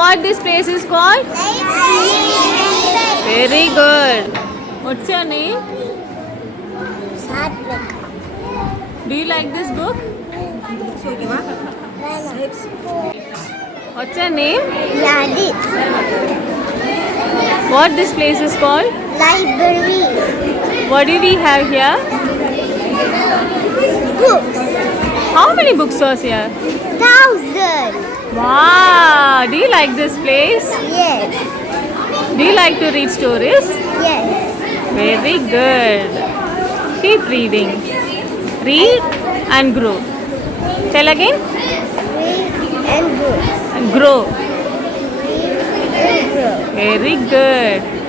what this place is called? Very good. What's your name? Do you like this book? What's your name? What this place is called? Library. What do we have here? Books. How many bookstores here? 1,000. Wow! Do you like this place? Yes. Do you like to read stories? Yes. Very good. Keep reading. Read and grow. Tell again. Read and grow. And grow. Read and grow. Very good.